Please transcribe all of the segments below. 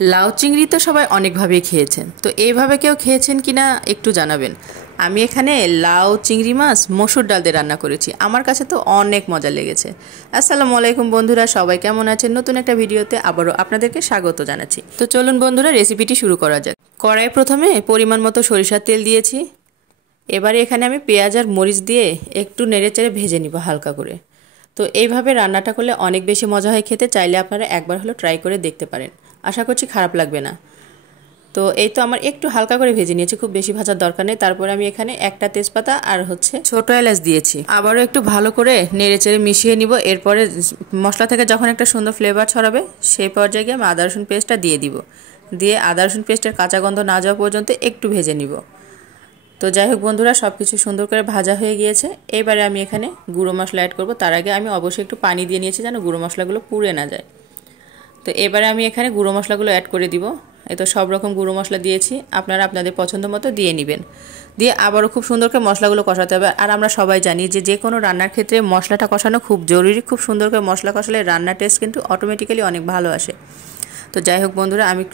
লাউ চিংড়ি তো সবাই অনেকভাবেই খেয়েছেন, তো এইভাবে কেউ খেয়েছেন কিনা একটু জানাবেন। আমি এখানে লাউ চিংড়ি মাছ মসুর ডাল দিয়ে রান্না করেছি, আমার কাছে তো অনেক মজা লেগেছে। আসসালামু আলাইকুম বন্ধুরা, সবাই কেমন আছেন? নতুন একটা ভিডিওতে আবারও আপনাদেরকে স্বাগত জানাচ্ছি। তো চলুন বন্ধুরা, রেসিপিটি শুরু করা যাক। কড়াই প্রথমে পরিমাণ মতো সরিষার তেল দিয়েছি। এবারে এখানে আমি পেঁয়াজ আর মরিচ দিয়ে একটু নেড়েচেড়ে ভেজে নিব হালকা করে। তো এইভাবে রান্নাটা করলে অনেক বেশি মজা হয় খেতে, চাইলে আপনারা একবার হলো ট্রাই করে দেখতে পারেন, আশা করছি খারাপ লাগবে না। তো এই তো আমার একটু হালকা করে ভেজে নিয়েছি, খুব বেশি ভাজার দরকার নেই। তারপরে আমি এখানে একটা তেজপাতা আর ছোট এলাচ দিয়েছি, আবারও একটু ভালো করে নেড়েচেড়ে মিশিয়ে নিব। এরপরে মশলা থেকে যখন একটা সুন্দর ফ্লেভার ছড়াবে সেই পর্যায়ে গিয়ে আমি আদা রসুন পেস্টটা দিয়ে দিব। দিয়ে আদা রসুন পেস্টের কাঁচা গন্ধ না যাওয়া পর্যন্ত একটু ভেজে নিব। তো যাই হোক বন্ধুরা, সব কিছু সুন্দর করে ভাজা হয়ে গিয়েছে। এবারে আমি এখানে গুঁড়ো মশলা অ্যাড করব। তার আগে আমি অবশ্যই একটু পানি দিয়ে নিয়েছি যেন গুঁড়ো মশলাগুলো পুড়ে না যায়। তো এবারে আমি এখানে গুঁড়ো মশলাগুলো অ্যাড করে দিব। এই তো সব রকম গুঁড়ো মশলা দিয়েছি, আপনারা আপনাদের পছন্দ মতো দিয়ে নেবেন। দিয়ে আবারও খুব সুন্দর করে মশলাগুলো কষাতে হবে। আর আমরা সবাই জানি যে কোনো রান্নার ক্ষেত্রে মশলাটা কষানো খুব জরুরি। খুব সুন্দর করে মশলা কষালে রান্নার টেস্ট কিন্তু অটোমেটিক্যালি অনেক ভালো আসে। তো যাই হোক বন্ধুরা, আমি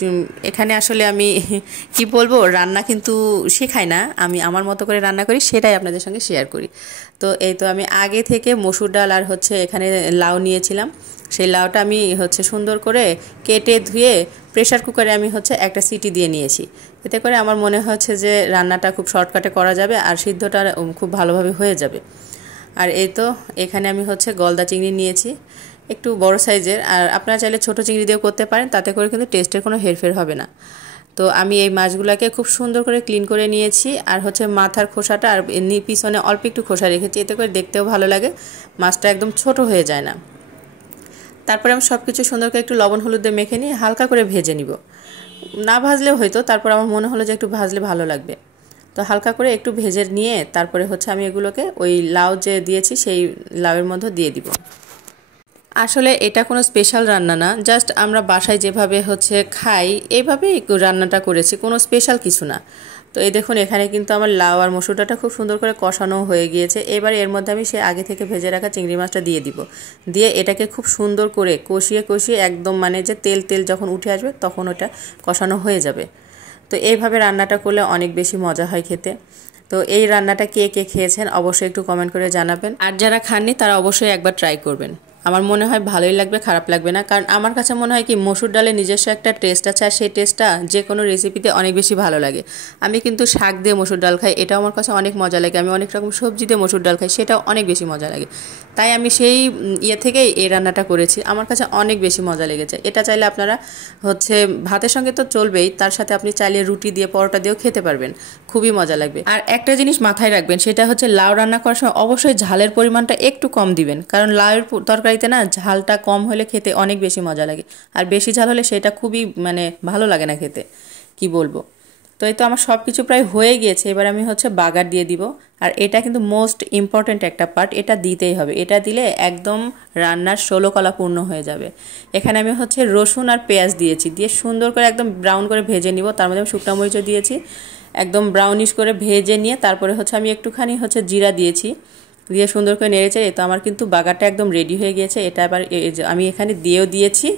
এখানে আসলে আমি কি বলবো, রান্না কিন্তু শেখাই না, আমি আমার মতো করে রান্না করি, সেটাই আপনাদের সঙ্গে শেয়ার করি। তো এই তো আমি আগে থেকে মসুর ডাল আর এখানে লাউ নিয়েছিলাম। সেই লাউটা আমি সুন্দর করে কেটে ধুয়ে প্রেশার কুকারে আমি একটা সিটি দিয়ে নিয়েছি। এতে করে আমার মনে হচ্ছে যে রান্নাটা খুব শর্টকাটে করা যাবে আর সিদ্ধটা খুব ভালোভাবে হয়ে যাবে। আর এই তো এখানে আমি গলদা চিংড়ি নিয়েছি, একটু বড় সাইজের। আর আপনারা চাইলে ছোটো চিংড়ি দিয়েও করতে পারেন, তাতে করে কিন্তু টেস্টের কোনো হেরফের হবে না। তো আমি এই মাছগুলোকে খুব সুন্দর করে ক্লিন করে নিয়েছি। আর মাথার খোসাটা আর পিছনে অল্প একটু খোসা রেখেছি, এতে করে দেখতেও ভালো লাগে, মাছটা একদম ছোট হয়ে যায় না। তারপরে আমি সব কিছু সুন্দর করে একটু লবণ হলুদ দিয়ে মেখে নিয়ে হালকা করে ভেজে নিব। না ভাজলেও হয়তো, তারপর আমার মনে হলো যে একটু ভাজলে ভালো লাগবে। তো হালকা করে একটু ভেজে নিয়ে তারপরে আমি এগুলোকে ওই লাউ যে দিয়েছি সেই লাউয়ের মধ্যে দিয়ে দিব। আসলে এটা কোনো স্পেশাল রান্না না, জাস্ট আমরা বাসায় যেভাবে খাই এইভাবেই রান্নাটা করেছি, কোনো স্পেশাল কিছু না। তো এই দেখুন, এখানে কিন্তু আমার লাউ আর মসুর ডালটা খুব সুন্দর করে কষানো হয়ে গিয়েছে। এবার এর মধ্যে আমি আগে থেকে ভেজে রাখা চিংড়ি মাছটা দিয়ে দিব। দিয়ে এটাকে খুব সুন্দর করে কষিয়ে কষিয়ে একদম যে তেল তেল যখন উঠে আসবে তখন ওটা কষানো হয়ে যাবে। তো এইভাবে রান্নাটা করলে অনেক বেশি মজা হয় খেতে। তো এই রান্নাটা কে কে খেয়েছেন অবশ্যই একটু কমেন্ট করে জানাবেন। আর যারা খাননি তারা অবশ্যই একবার ট্রাই করবেন, আমার মনে হয় ভালোই লাগবে, খারাপ লাগবে না। কারণ আমার কাছে মনে হয় কি, মসুর ডালে নিজস্ব একটা টেস্ট আছে, আর সেই টেস্টটা যে কোনো রেসিপিতে অনেক বেশি ভালো লাগে। আমি কিন্তু শাক দিয়ে মসুর ডাল খাই, এটাও আমার কাছে অনেক মজা লাগে। আমি অনেক রকম সবজি দিয়ে মসুর ডাল খাই, সেটাও অনেক বেশি মজা লাগে। তাই আমি সেই থেকেই এই রান্নাটা করেছি, আমার কাছে অনেক বেশি মজা লেগেছে। এটা চাইলে আপনারা ভাতের সঙ্গে তো চলবেই, তার সাথে আপনি চাইলে রুটি দিয়ে পরোটা দিয়েও খেতে পারবেন, খুবই মজা লাগবে। আর একটা জিনিস মাথায় রাখবেন, সেটা লাউ রান্না করার সময় অবশ্যই ঝালের পরিমাণটা একটু কম দিবেন, কারণ লাউয়ের তরকারিতে না ঝালটা কম হলে খেতে অনেক বেশি মজা লাগে, আর বেশি ঝাল হলে সেটা খুবই ভালো লাগে না খেতে, কি বলবো। তো এই তো আমার সব কিছু প্রায় হয়ে গিয়েছে। এবার আমি বাগার দিয়ে দিব। আর এটা কিন্তু মোস্ট ইম্পর্ট্যান্ট একটা পার্ট, এটা দিতেই হবে, এটা দিলে একদম রান্নার 16 কলা পূর্ণ হয়ে যাবে। এখানে আমি রসুন আর পেঁয়াজ দিয়েছি, দিয়ে সুন্দর করে একদম ব্রাউন করে ভেজে নিব। তার মধ্যে আমি শুকনো মরিচও দিয়েছি, একদম ব্রাউনিশ করে ভেজে নিয়ে তারপরে আমি একটুখানি জিরা দিয়েছি, দিয়ে সুন্দর করে নেড়েছে। তো আমার কিন্তু বাগারটা একদম রেডি হয়ে গিয়েছে। এটা আবার আমি এখানে দিয়েও দিয়েছি।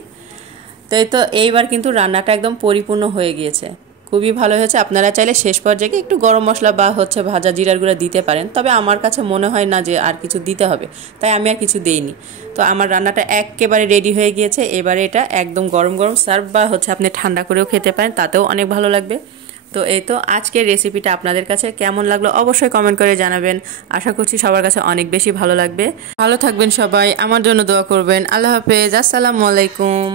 তো এই তো এইবার কিন্তু রান্নাটা একদম পরিপূর্ণ হয়ে গিয়েছে, খুবই ভালো হয়েছে। আপনারা চাইলে শেষ পর্যায়ে একটু গরম মশলা বা ভাজা জিরার গুঁড়া দিতে পারেন, তবে আমার কাছে মনে হয় না যে আর কিছু দিতে হবে, তাই আমি আর কিছু দেইনি। তো আমার রান্নাটা একেবারে রেডি হয়ে গিয়েছে। এবারে এটা একদম গরম গরম সার্ভ বা আপনি ঠান্ডা করেও খেতে পারেন, তাতেও অনেক ভালো লাগবে। তো এই তো আজকের রেসিপিটা আপনাদের কাছে কেমন লাগলো অবশ্যই কমেন্ট করে জানাবেন, আশা করছি সবার কাছে অনেক বেশি ভালো লাগবে। ভালো থাকবেন সবাই, আমার জন্য দোয়া করবেন। আল্লাহ হাফেজ, আসসালামু আলাইকুম।